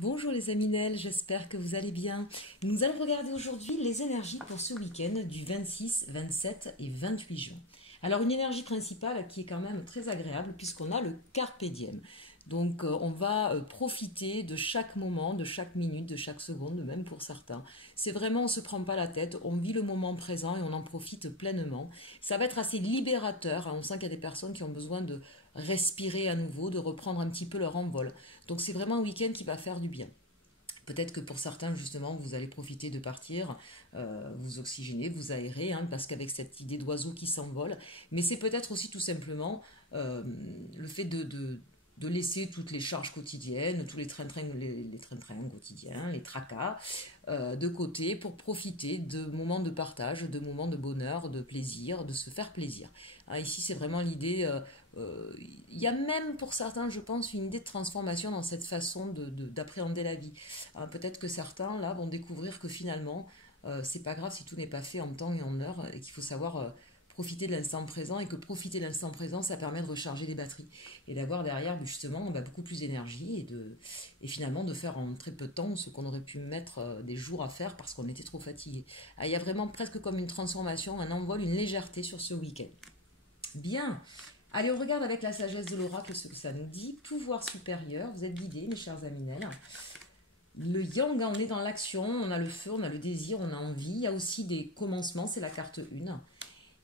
Bonjour les Aminelles, j'espère que vous allez bien. Nous allons regarder aujourd'hui les énergies pour ce week-end du 26, 27 et 28 juin. Alors une énergie principale qui est quand même très agréable puisqu'on a le Carpe Diem. Donc on va profiter de chaque moment, de chaque minute, de chaque seconde, même pour certains. C'est vraiment, on ne se prend pas la tête, on vit le moment présent et on en profite pleinement. Ça va être assez libérateur, hein. On sent qu'il y a des personnes qui ont besoin de respirer à nouveau, de reprendre un petit peu leur envol. Donc c'est vraiment un week-end qui va faire du bien. Peut-être que pour certains, justement, vous allez profiter de partir, vous oxygéner, vous aérer, hein, parce qu'avec cette idée d'oiseau qui s'envole, mais c'est peut-être aussi tout simplement le fait de laisser toutes les charges quotidiennes, tous les train-trains quotidiens, les tracas, de côté pour profiter de moments de partage, de moments de bonheur, de plaisir, de se faire plaisir. Hein, ici, c'est vraiment l'idée. Il y a même pour certains, je pense, une idée de transformation dans cette façon d'appréhender la vie. Hein, peut-être que certains, là, vont découvrir que finalement, c'est pas grave si tout n'est pas fait en temps et en heure, et qu'il faut savoir profiter de l'instant présent, et que profiter de l'instant présent, ça permet de recharger les batteries, et d'avoir derrière, justement, on a beaucoup plus d'énergie, et finalement de faire en très peu de temps ce qu'on aurait pu mettre des jours à faire parce qu'on était trop fatigué. Ah, il y a vraiment presque comme une transformation, un envol, une légèreté sur ce week-end. Bien. Allez, on regarde avec la sagesse de l'oracle ce que ça nous dit. Pouvoir supérieur, vous êtes guidés, mes chers Aminelles. Le yang, on est dans l'action, on a le feu, on a le désir, on a envie. Il y a aussi des commencements, c'est la carte 1.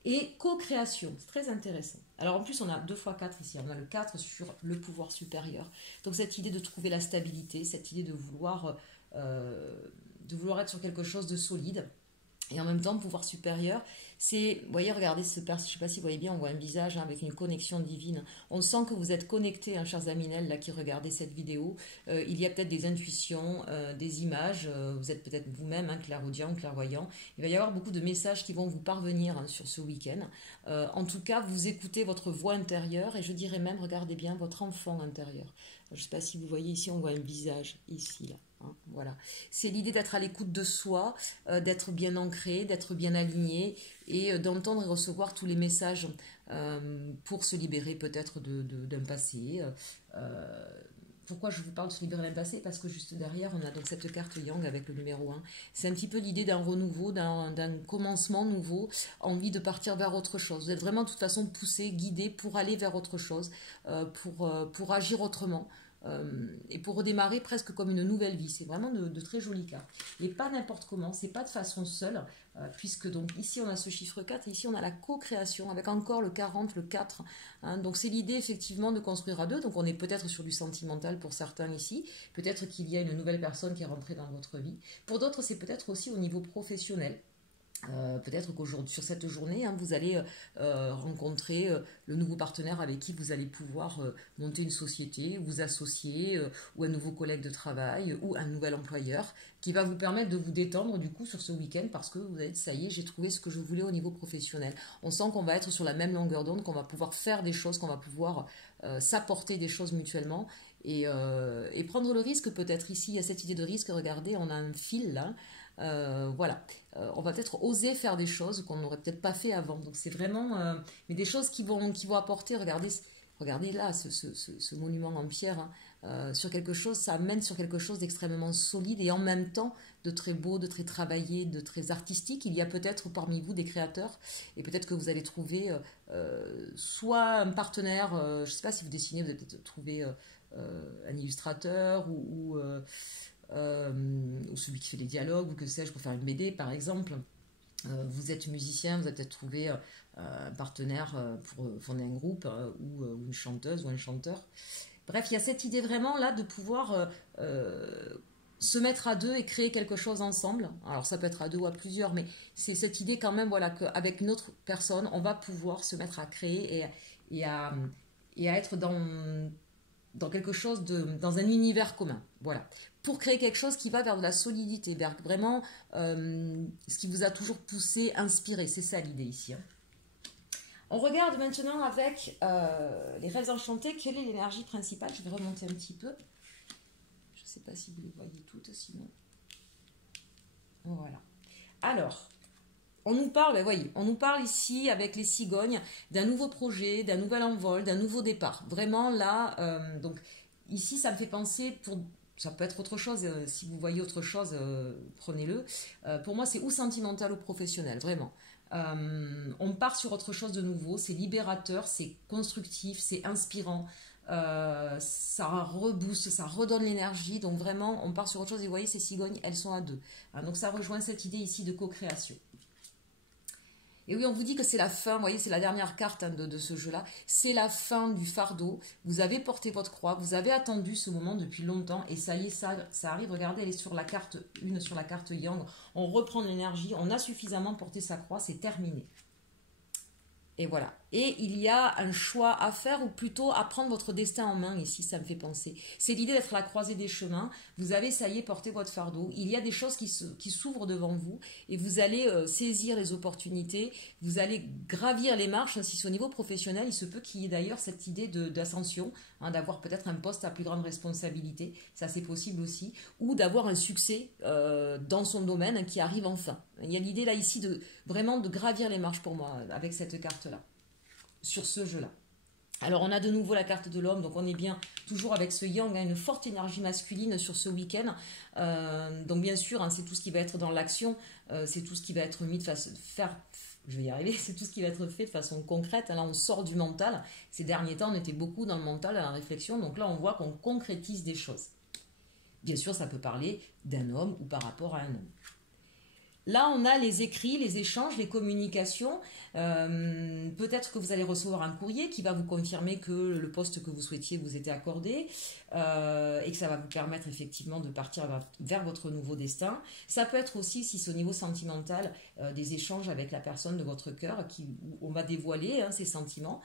Et co-création, c'est très intéressant. Alors en plus, on a 2 fois 4 ici. On a le 4 sur le pouvoir supérieur. Donc cette idée de trouver la stabilité, cette idée de vouloir être sur quelque chose de solide. Et en même temps, pouvoir supérieur, c'est, vous voyez, regardez ce père, je ne sais pas si vous voyez bien, on voit un visage, hein, avec une connexion divine. On sent que vous êtes connectés, hein, chers Aminelles, là qui regardez cette vidéo. Il y a peut-être des intuitions, des images, vous êtes peut-être vous-même, hein, clairaudient, clairvoyant. Il va y avoir beaucoup de messages qui vont vous parvenir, hein, sur ce week-end. En tout cas, vous écoutez votre voix intérieure, et je dirais même, regardez bien votre enfant intérieur. Je ne sais pas si vous voyez ici, on voit un visage, ici, là. Voilà. C'est l'idée d'être à l'écoute de soi, d'être bien ancré, d'être bien aligné et d'entendre et recevoir tous les messages pour se libérer peut-être d'un passé. Pourquoi je vous parle de se libérer d'un passé? Parce que juste derrière, on a donc cette carte Yang avec le numéro 1. C'est un petit peu l'idée d'un renouveau, d'un commencement nouveau, envie de partir vers autre chose. Vous êtes vraiment de toute façon poussé, guidé pour aller vers autre chose, pour agir autrement. Et pour redémarrer presque comme une nouvelle vie. C'est vraiment de très jolies cartes. Et pas n'importe comment, c'est pas de façon seule, puisque donc ici on a ce chiffre 4, et ici on a la co-création, avec encore le 40, le 4. Hein, donc c'est l'idée effectivement de construire à deux, donc on est peut-être sur du sentimental pour certains ici, peut-être qu'il y a une nouvelle personne qui est rentrée dans votre vie. Pour d'autres, c'est peut-être aussi au niveau professionnel. Peut-être qu'aujourd'hui, sur cette journée, hein, vous allez rencontrer le nouveau partenaire avec qui vous allez pouvoir monter une société, vous associer, ou un nouveau collègue de travail, ou un nouvel employeur, qui va vous permettre de vous détendre du coup sur ce week-end, parce que vous allez dire, ça y est, j'ai trouvé ce que je voulais au niveau professionnel. On sent qu'on va être sur la même longueur d'onde, qu'on va pouvoir faire des choses, qu'on va pouvoir s'apporter des choses mutuellement, et prendre le risque peut-être. Ici, il y a cette idée de risque, regardez, on a un fil là. Voilà, on va peut-être oser faire des choses qu'on n'aurait peut-être pas fait avant. Donc c'est vraiment, mais des choses qui vont apporter. Regardez là, ce monument en pierre, hein, sur quelque chose, ça amène sur quelque chose d'extrêmement solide et en même temps de très beau, de très travaillé, de très artistique. Il y a peut-être parmi vous des créateurs, et peut-être que vous allez trouver soit un partenaire. Je ne sais pas si vous dessinez, vous allez peut-être trouver un illustrateur ou celui qui fait les dialogues, ou que sais-je, pour faire une BD par exemple. Vous êtes musicien, vous avez peut-être trouvé un partenaire pour fonder un groupe, ou une chanteuse ou un chanteur. Bref, il y a cette idée vraiment là de pouvoir se mettre à deux et créer quelque chose ensemble. Alors ça peut être à deux ou à plusieurs, mais c'est cette idée quand même, voilà, qu'avec une autre personne, on va pouvoir se mettre à créer et à être dans quelque chose dans un univers commun, voilà, pour créer quelque chose qui va vers de la solidité, vers vraiment ce qui vous a toujours poussé, inspiré. C'est ça l'idée ici, hein. On regarde maintenant avec les rêves enchantés, quelle est l'énergie principale. Je vais remonter un petit peu, je ne sais pas si vous les voyez toutes, sinon voilà. Alors, on nous parle, ben voyez, on nous parle ici avec les cigognes d'un nouveau projet, d'un nouvel envol, d'un nouveau départ. Vraiment là, donc ici ça me fait penser ça peut être autre chose. Si vous voyez autre chose, prenez-le. Pour moi, c'est ou sentimental ou professionnel, vraiment. On part sur autre chose de nouveau. C'est libérateur, c'est constructif, c'est inspirant. Ça rebooste, ça redonne l'énergie. Donc vraiment, on part sur autre chose. Et vous voyez, ces cigognes, elles sont à deux. Hein, donc ça rejoint cette idée ici de co-création. Et oui, on vous dit que c'est la fin, vous voyez, c'est la dernière carte hein, de ce jeu-là. C'est la fin du fardeau. Vous avez porté votre croix, vous avez attendu ce moment depuis longtemps et ça y est, ça arrive. Regardez, elle est sur la carte 1, sur la carte Yang. On reprend l'énergie, on a suffisamment porté sa croix, c'est terminé. Et voilà. Et il y a un choix à faire, ou plutôt à prendre votre destin en main, ici, ça me fait penser. C'est l'idée d'être à la croisée des chemins. Vous avez, ça y est, porté votre fardeau. Il y a des choses qui s'ouvrent devant vous, et vous allez saisir les opportunités, vous allez gravir les marches. Si c'est au niveau professionnel, il se peut qu'il y ait d'ailleurs cette idée d'ascension, hein, d'avoir peut-être un poste à plus grande responsabilité, ça c'est possible aussi, ou d'avoir un succès dans son domaine hein, qui arrive enfin. Il y a l'idée là ici de vraiment de gravir les marches pour moi, avec cette carte-là, sur ce jeu-là. Alors on a de nouveau la carte de l'homme, donc on est bien toujours avec ce yang, hein, une forte énergie masculine sur ce week-end. Donc bien sûr, hein, c'est tout ce qui va être dans l'action, c'est tout ce qui va être mis de façon je vais y arriver, c'est tout ce qui va être fait de façon concrète. Là on sort du mental. Ces derniers temps on était beaucoup dans le mental, à la réflexion, donc là on voit qu'on concrétise des choses. Bien sûr ça peut parler d'un homme ou par rapport à un homme. Là, on a les écrits, les échanges, les communications. Peut-être que vous allez recevoir un courrier qui va vous confirmer que le poste que vous souhaitiez vous était accordé et que ça va vous permettre effectivement de partir vers votre nouveau destin. Ça peut être aussi, si c'est au niveau sentimental, des échanges avec la personne de votre cœur où on va dévoiler hein, ses sentiments.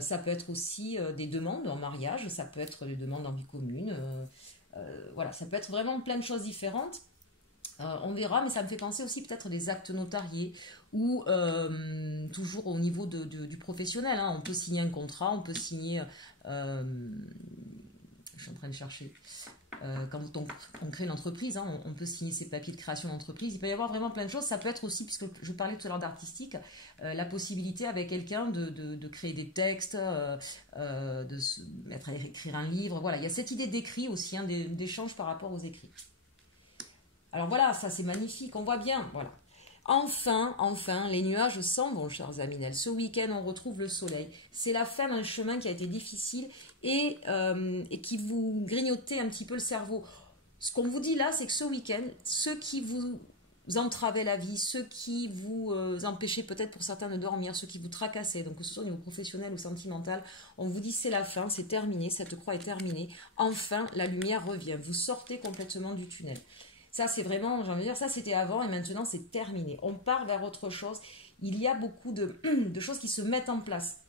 Ça peut être aussi des demandes en mariage, ça peut être des demandes en vie commune. Voilà, ça peut être vraiment plein de choses différentes. On verra, mais ça me fait penser aussi peut-être des actes notariés ou toujours au niveau du professionnel. Hein. On peut signer un contrat, on peut signer... je suis en train de chercher. Quand on crée une entreprise, hein, on peut signer ses papiers de création d'entreprise. Il peut y avoir vraiment plein de choses. Ça peut être aussi, puisque je parlais tout à l'heure d'artistique, la possibilité avec quelqu'un de créer des textes, de se mettre à écrire un livre. Voilà, il y a cette idée d'écrit aussi, hein, d'échange par rapport aux écrits. Alors voilà, ça c'est magnifique, on voit bien, voilà. Enfin, les nuages s'en vont, chers Aminel. Ce week-end, on retrouve le soleil. C'est la fin d'un chemin qui a été difficile et qui vous grignotait un petit peu le cerveau. Ce qu'on vous dit là, c'est que ce week-end, ceux qui vous entravaient la vie, ceux qui vous empêchaient peut-être pour certains de dormir, ceux qui vous tracassaient, donc que ce soit au niveau professionnel ou sentimental, on vous dit c'est la fin, c'est terminé, cette croix est terminée. Enfin, la lumière revient. Vous sortez complètement du tunnel. Ça, c'est vraiment, j'ai envie de dire, ça c'était avant et maintenant c'est terminé. On part vers autre chose. Il y a beaucoup de choses qui se mettent en place.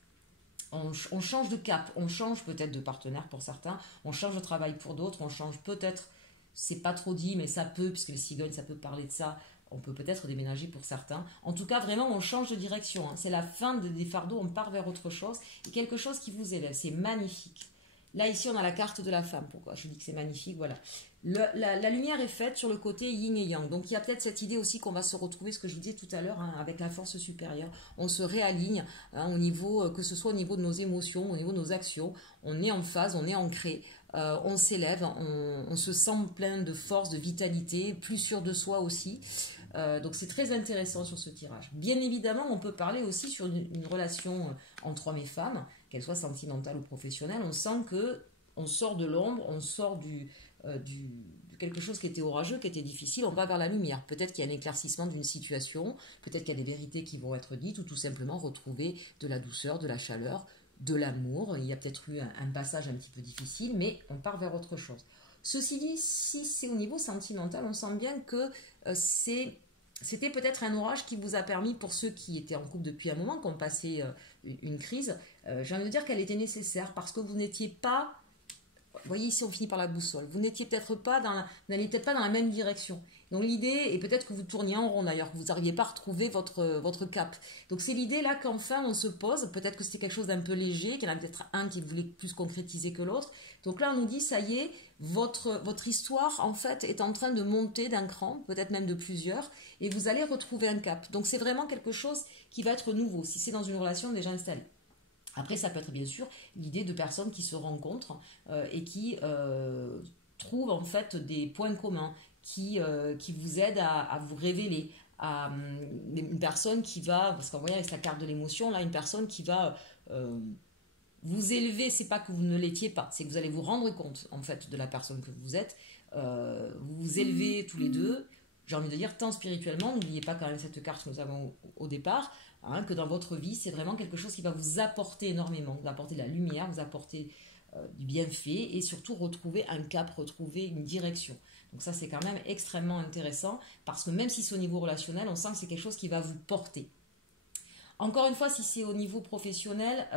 On change de cap, on change peut-être de partenaire pour certains, on change de travail pour d'autres, on change peut-être, c'est pas trop dit, mais ça peut, puisque les cigognes, ça peut parler de ça, on peut peut-être déménager pour certains. En tout cas, vraiment, on change de direction. Hein. C'est la fin des fardeaux, on part vers autre chose et quelque chose qui vous élève. C'est magnifique. Là, ici, on a la carte de la femme. Pourquoi je dis que c'est magnifique? Voilà. La lumière est faite sur le côté yin et yang. Donc, il y a peut-être cette idée aussi qu'on va se retrouver, ce que je vous disais tout à l'heure, hein, avec la force supérieure. On se réaligne hein, au niveau, que ce soit au niveau de nos émotions, au niveau de nos actions. On est en phase, on est ancré, on s'élève, on se sent plein de force, de vitalité, plus sûr de soi aussi. Donc, c'est très intéressant sur ce tirage. Bien évidemment, on peut parler aussi sur une relation entre hommes et femmes, qu'elle soit sentimentale ou professionnelle. On sent que on sort de l'ombre, on sort de quelque chose qui était orageux, qui était difficile, on va vers la lumière. Peut-être qu'il y a un éclaircissement d'une situation, peut-être qu'il y a des vérités qui vont être dites, ou tout simplement retrouver de la douceur, de la chaleur, de l'amour. Il y a peut-être eu un passage un petit peu difficile, mais on part vers autre chose. Ceci dit, si c'est au niveau sentimental, on sent bien que c'était peut-être un orage qui vous a permis, pour ceux qui étaient en couple depuis un moment, qui ont passé une crise, j'ai envie de dire qu'elle était nécessaire, parce que vous n'étiez pas... Vous voyez, ici, on finit par la boussole. Vous n'étiez peut-être pas n'alliez peut-être pas dans la même direction. Donc l'idée, et peut-être que vous tourniez en rond d'ailleurs, que vous n'arriviez pas à retrouver votre cap. Donc c'est l'idée là qu'enfin on se pose. Peut-être que c'était quelque chose d'un peu léger, qu'il y en a peut-être un qui voulait plus concrétiser que l'autre. Donc là, on nous dit, ça y est, votre histoire, en fait, est en train de monter d'un cran, peut-être même de plusieurs, et vous allez retrouver un cap. Donc c'est vraiment quelque chose qui va être nouveau, si c'est dans une relation déjà installée. Après, ça peut être bien sûr l'idée de personnes qui se rencontrent et qui trouve en fait des points communs qui vous aident à vous révéler, à une personne qui va, parce qu'en voyant avec sa carte de l'émotion, là, une personne qui va vous élever, c'est pas que vous ne l'étiez pas, c'est que vous allez vous rendre compte en fait de la personne que vous êtes, vous vous élevez tous les deux, j'ai envie de dire tant spirituellement, n'oubliez pas quand même cette carte que nous avons au départ, hein, que dans votre vie, c'est vraiment quelque chose qui va vous apporter énormément, vous apporter de la lumière, vous apporter du bienfait et surtout retrouver un cap, retrouver une direction. Donc ça c'est quand même extrêmement intéressant parce que même si c'est au niveau relationnel, on sent que c'est quelque chose qui va vous porter. Encore une fois, si c'est au niveau professionnel,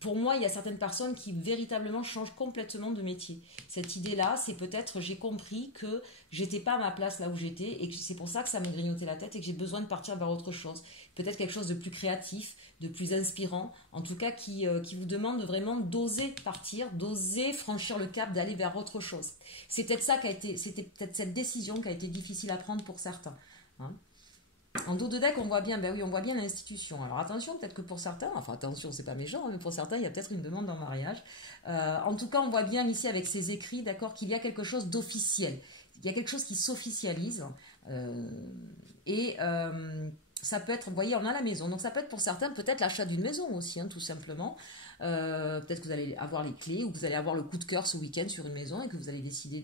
pour moi, il y a certaines personnes qui véritablement changent complètement de métier. Cette idée-là, c'est peut-être, j'ai compris que j'étais pas à ma place là où j'étais et que c'est pour ça que ça m'a grignoté la tête et que j'ai besoin de partir vers autre chose. Peut-être quelque chose de plus créatif, de plus inspirant, en tout cas qui vous demande vraiment d'oser partir, d'oser franchir le cap, d'aller vers autre chose. C'est peut-être ça c'était peut-être cette décision qui a été difficile à prendre pour certains. Hein. En dos de deck, on voit bien, ben oui, on voit bien l'institution. Alors attention, peut-être que pour certains, enfin attention, c'est pas méchant, mais pour certains, il y a peut-être une demande en mariage. En tout cas, on voit bien ici avec ces écrits, d'accord, qu'il y a quelque chose d'officiel. Il y a quelque chose qui s'officialise. Et ça peut être, vous voyez, on a la maison. Donc ça peut être pour certains, peut-être l'achat d'une maison aussi, hein, tout simplement. Peut-être que vous allez avoir les clés ou que vous allez avoir le coup de cœur ce week-end sur une maison et que vous allez décider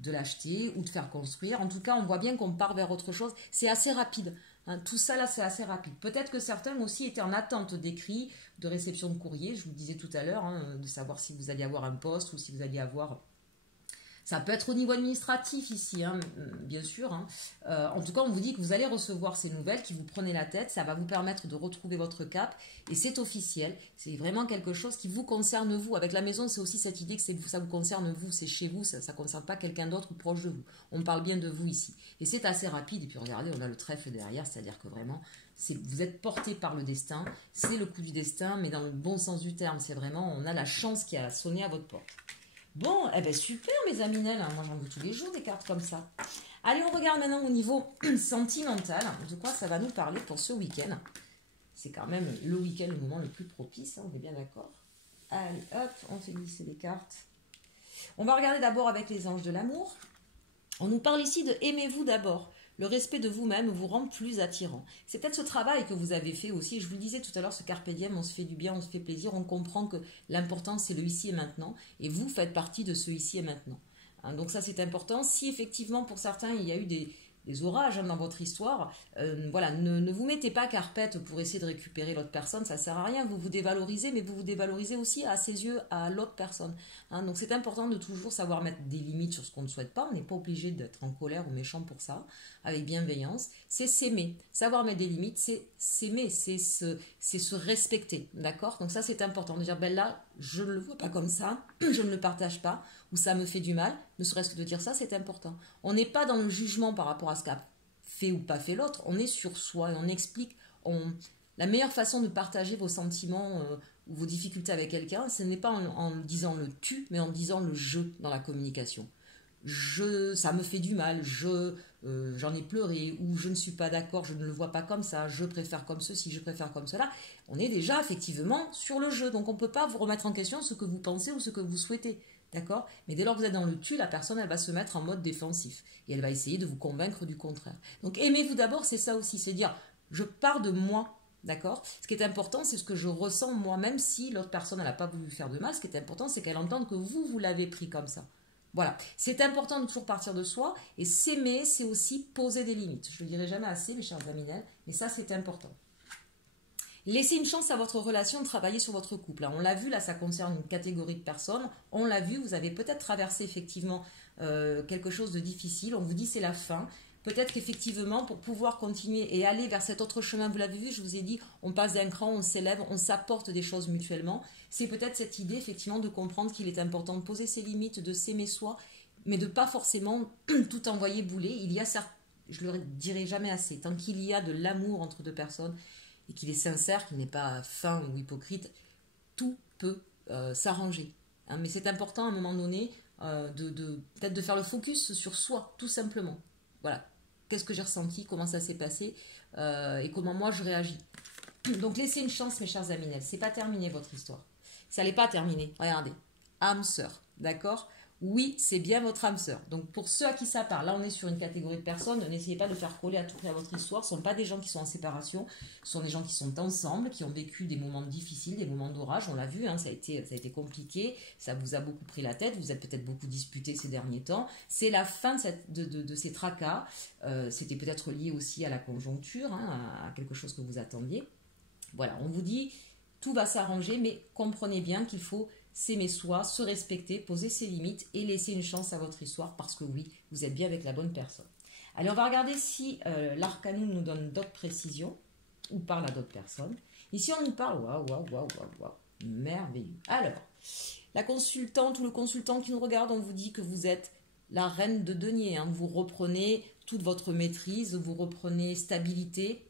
de l'acheter ou de faire construire. En tout cas, on voit bien qu'on part vers autre chose. C'est assez rapide. Hein. Tout ça, là, c'est assez rapide. Peut-être que certains aussi étaient en attente d'écrits, de réception de courrier. Je vous le disais tout à l'heure, hein, de savoir si vous alliez avoir un poste ou si vous alliez avoir... Ça peut être au niveau administratif ici, hein, bien sûr. Hein. En tout cas, on vous dit que vous allez recevoir ces nouvelles qui vous prenaient la tête. Ça va vous permettre de retrouver votre cap. Et c'est officiel. C'est vraiment quelque chose qui vous concerne vous. Avec la maison, c'est aussi cette idée que ça vous concerne vous. C'est chez vous. Ça ne concerne pas quelqu'un d'autre ou proche de vous. On parle bien de vous ici. Et c'est assez rapide. Et puis regardez, on a le trèfle derrière. C'est-à-dire que vraiment, vous êtes porté par le destin. C'est le coup du destin, mais dans le bon sens du terme. C'est vraiment, on a la chance qui a sonné à votre porte. Bon, eh ben super mes aminelles, hein. Moi j'en veux tous les jours des cartes comme ça. Allez, on regarde maintenant au niveau sentimental, de quoi ça va nous parler pour ce week-end. C'est quand même le week-end, le moment le plus propice, hein, on est bien d'accord. Allez, hop, on fait glisser les cartes. On va regarder d'abord avec les anges de l'amour. On nous parle ici de aimez-vous d'abord. Le respect de vous-même vous rend plus attirant. C'est peut-être ce travail que vous avez fait aussi. Je vous le disais tout à l'heure, ce carpe diem, on se fait du bien, on se fait plaisir. On comprend que l'important, c'est le ici et maintenant. Et vous faites partie de ce ici et maintenant. Hein, donc ça, c'est important. Si effectivement, pour certains, il y a eu des orages dans votre histoire, voilà, ne vous mettez pas carpette pour essayer de récupérer l'autre personne. Ça ne sert à rien. Vous vous dévalorisez, mais vous vous dévalorisez aussi à ses yeux, à l'autre personne. Hein, donc c'est important de toujours savoir mettre des limites sur ce qu'on ne souhaite pas. On n'est pas obligé d'être en colère ou méchant pour ça. Avec bienveillance, c'est s'aimer. Savoir mettre des limites, c'est s'aimer, c'est se respecter, d'accord? Donc ça, c'est important de dire, ben là, je ne le vois pas comme ça, je ne le partage pas, ou ça me fait du mal, ne serait-ce que de dire ça, c'est important. On n'est pas dans le jugement par rapport à ce qu'a fait ou pas fait l'autre, on est sur soi et on explique, la meilleure façon de partager vos sentiments ou vos difficultés avec quelqu'un, ce n'est pas en disant le tu, mais en disant le je dans la communication. Ça me fait du mal, j'en ai pleuré, ou je ne suis pas d'accord, je ne le vois pas comme ça, je préfère comme ceci, je préfère comme cela. On est déjà effectivement sur le jeu, donc on ne peut pas vous remettre en question ce que vous pensez ou ce que vous souhaitez, d'accord? Mais dès lors que vous êtes dans le tu, la personne, elle va se mettre en mode défensif, et elle va essayer de vous convaincre du contraire. Donc aimez-vous d'abord, c'est ça aussi, c'est dire, je pars de moi, d'accord? Ce qui est important, c'est ce que je ressens moi, même si l'autre personne, elle n'a pas voulu faire de mal, ce qui est important, c'est qu'elle entende que vous l'avez pris comme ça. Voilà, c'est important de toujours partir de soi et s'aimer, c'est aussi poser des limites. Je ne le dirai jamais assez, mes chers aminels, mais ça, c'est important. Laissez une chance à votre relation de travailler sur votre couple. On l'a vu, là, ça concerne une catégorie de personnes. On l'a vu, vous avez peut-être traversé effectivement quelque chose de difficile. On vous dit c'est la fin. Peut-être qu'effectivement, pour pouvoir continuer et aller vers cet autre chemin, vous l'avez vu, je vous ai dit, on passe d'un cran, on s'élève, on s'apporte des choses mutuellement. C'est peut-être cette idée, effectivement, de comprendre qu'il est important de poser ses limites, de s'aimer soi, mais de pas forcément tout envoyer bouler. Il y a, je ne le dirai jamais assez, tant qu'il y a de l'amour entre deux personnes et qu'il est sincère, qu'il n'est pas fin ou hypocrite, tout peut s'arranger. Hein, mais c'est important à un moment donné peut-être de faire le focus sur soi, tout simplement. Voilà. Qu'est-ce que j'ai ressenti, comment ça s'est passé et comment moi je réagis. Donc laissez une chance mes chers aminels, c'est pas terminé votre histoire. Ça n'est pas terminé, regardez. Âme sœur, d'accord? Oui, c'est bien votre âme sœur. Donc pour ceux à qui ça parle, là on est sur une catégorie de personnes, n'essayez pas de faire coller à tout prix à votre histoire. Ce ne sont pas des gens qui sont en séparation, ce sont des gens qui sont ensemble, qui ont vécu des moments difficiles, des moments d'orage. On l'a vu, hein, ça a été compliqué, ça vous a beaucoup pris la tête, vous êtes peut-être beaucoup disputés ces derniers temps. C'est la fin de ces tracas. C'était peut-être lié aussi à la conjoncture, hein, à quelque chose que vous attendiez. Voilà, on vous dit, tout va s'arranger, mais comprenez bien qu'il faut s'aimer soi, se respecter, poser ses limites et laisser une chance à votre histoire parce que oui, vous êtes bien avec la bonne personne. Allez, on va regarder si l'arcanum nous donne d'autres précisions ou parle à d'autres personnes. Ici, on nous parle, waouh, merveilleux. Alors, la consultante ou le consultant qui nous regarde, on vous dit que vous êtes la reine de denier. Hein. Vous reprenez toute votre maîtrise, vous reprenez stabilité,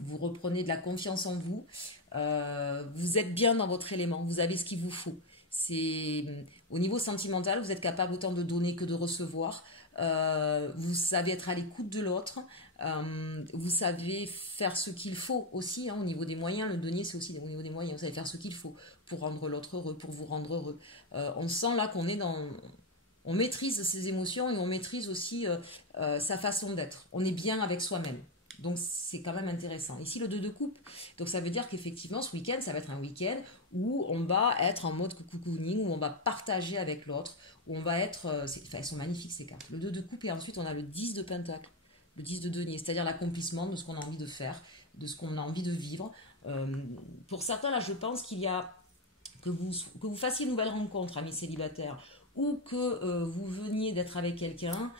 vous reprenez de la confiance en vous. Vous êtes bien dans votre élément, vous avez ce qu'il vous faut. C'est au niveau sentimental, vous êtes capable autant de donner que de recevoir. Vous savez être à l'écoute de l'autre. Vous savez faire ce qu'il faut aussi, hein, au niveau des moyens. Le denier, c'est aussi au niveau des moyens. Vous savez faire ce qu'il faut pour rendre l'autre heureux, pour vous rendre heureux. On sent là qu'on est dans... On maîtrise ses émotions et on maîtrise aussi sa façon d'être. On est bien avec soi-même. Donc c'est quand même intéressant. Ici le 2 de coupe, donc ça veut dire qu'effectivement ce week-end, ça va être un week-end où on va être en mode cocooning, où on va partager avec l'autre, où on va être... elles sont magnifiques ces cartes. Le 2 de coupe et ensuite on a le 10 de pentacle, le 10 de denier, c'est-à-dire l'accomplissement de ce qu'on a envie de faire, de ce qu'on a envie de vivre. Pour certains, là je pense qu'il y a... Que vous fassiez une nouvelle rencontre, amis célibataires, ou que vous veniez d'être avec quelqu'un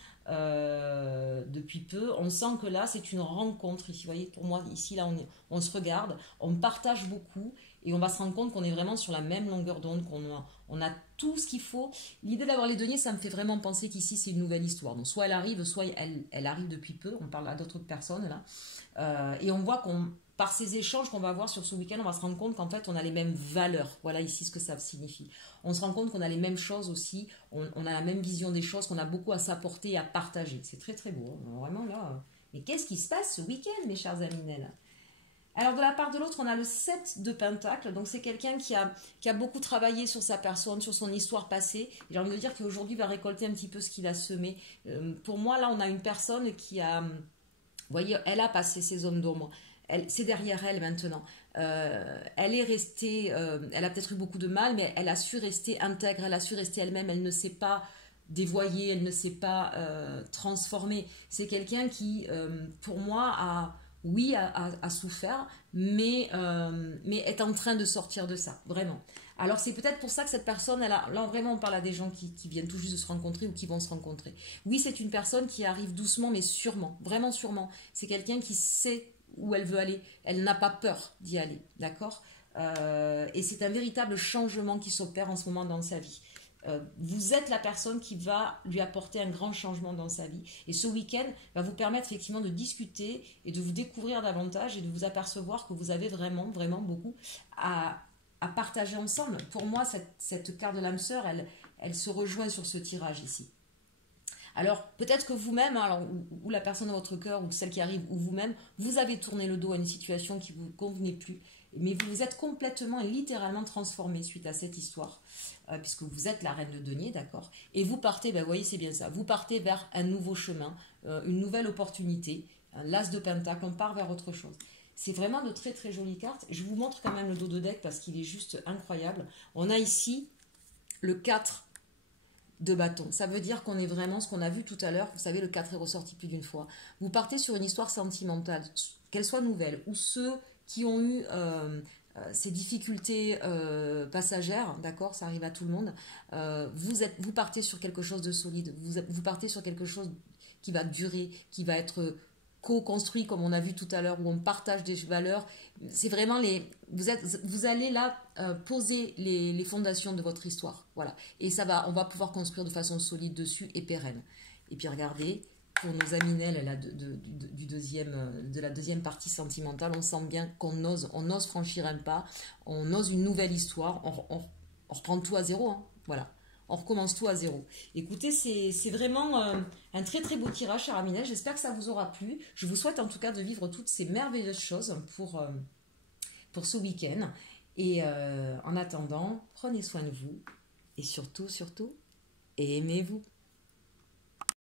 depuis peu, on sent que là c'est une rencontre ici, vous voyez, pour moi ici là on se regarde, on partage beaucoup et on va se rendre compte qu'on est vraiment sur la même longueur d'onde, on a tout ce qu'il faut. L'idée d'avoir les deniers, ça me fait vraiment penser qu'ici c'est une nouvelle histoire, donc soit elle arrive, soit elle arrive depuis peu, on parle à d'autres personnes là, et on voit qu'on par ces échanges qu'on va avoir sur ce week-end, on va se rendre compte qu'en fait, on a les mêmes valeurs. Voilà ici ce que ça signifie. On se rend compte qu'on a les mêmes choses aussi, on a la même vision des choses, qu'on a beaucoup à s'apporter et à partager. C'est très très beau, hein. Vraiment là. Mais qu'est-ce qui se passe ce week-end, mes chers Aminel? Alors de la part de l'autre, on a le 7 de Pentacle, donc c'est quelqu'un qui a beaucoup travaillé sur sa personne, sur son histoire passée. J'ai envie de dire qu'aujourd'hui, il va récolter un petit peu ce qu'il a semé. Pour moi, là, on a une personne qui a... Vous voyez, elle a passé ses zones d'ombre. C'est derrière elle maintenant. Elle est restée, elle a peut-être eu beaucoup de mal, mais elle a su rester intègre, elle a su rester elle-même, elle ne s'est pas dévoyée, elle ne s'est pas transformée. C'est quelqu'un qui, pour moi, a souffert, mais est en train de sortir de ça, vraiment. Alors c'est peut-être pour ça que cette personne, là vraiment on parle à des gens qui viennent tout juste de se rencontrer ou qui vont se rencontrer. Oui, c'est une personne qui arrive doucement mais sûrement, vraiment sûrement. C'est quelqu'un qui sait où elle veut aller, elle n'a pas peur d'y aller, d'accord. Et c'est un véritable changement qui s'opère en ce moment dans sa vie. Vous êtes la personne qui va lui apporter un grand changement dans sa vie. Et ce week-end va vous permettre effectivement de discuter et de vous découvrir davantage et de vous apercevoir que vous avez vraiment, vraiment beaucoup à partager ensemble. Pour moi, cette carte de l'âme sœur, elle se rejoint sur ce tirage ici. Alors, peut-être que vous-même, hein, ou la personne dans votre cœur, ou celle qui arrive, ou vous-même, vous avez tourné le dos à une situation qui ne vous convenait plus, mais vous vous êtes complètement et littéralement transformé suite à cette histoire, puisque vous êtes la reine de denier, d'accord. Et vous partez, ben, vous voyez, c'est bien ça, vous partez vers un nouveau chemin, une nouvelle opportunité, l'as de pentacle, on part vers autre chose. C'est vraiment de très très jolies cartes. Je vous montre quand même le dos de deck parce qu'il est juste incroyable. On a ici le 4 de bâton. Ça veut dire qu'on est vraiment ce qu'on a vu tout à l'heure. Vous savez, le 4 est ressorti plus d'une fois. Vous partez sur une histoire sentimentale, qu'elle soit nouvelle, ou ceux qui ont eu ces difficultés passagères, d'accord, ça arrive à tout le monde. Vous partez sur quelque chose de solide. Vous partez sur quelque chose qui va durer, qui va être co-construit, comme on a vu tout à l'heure, où on partage des valeurs. C'est vraiment vous allez là poser les fondations de votre histoire, voilà. Et on va pouvoir construire de façon solide dessus et pérenne. Et puis regardez, pour nos aminels là, de la deuxième partie sentimentale, on sent bien qu'on ose franchir un pas, on ose une nouvelle histoire, on reprend tout à zéro, hein, voilà. On recommence tout à zéro. Écoutez, c'est vraiment un très très beau tirage, cher Aminel. J'espère que ça vous aura plu. Je vous souhaite en tout cas de vivre toutes ces merveilleuses choses pour ce week-end. Et en attendant, prenez soin de vous. Et surtout, surtout, et aimez-vous.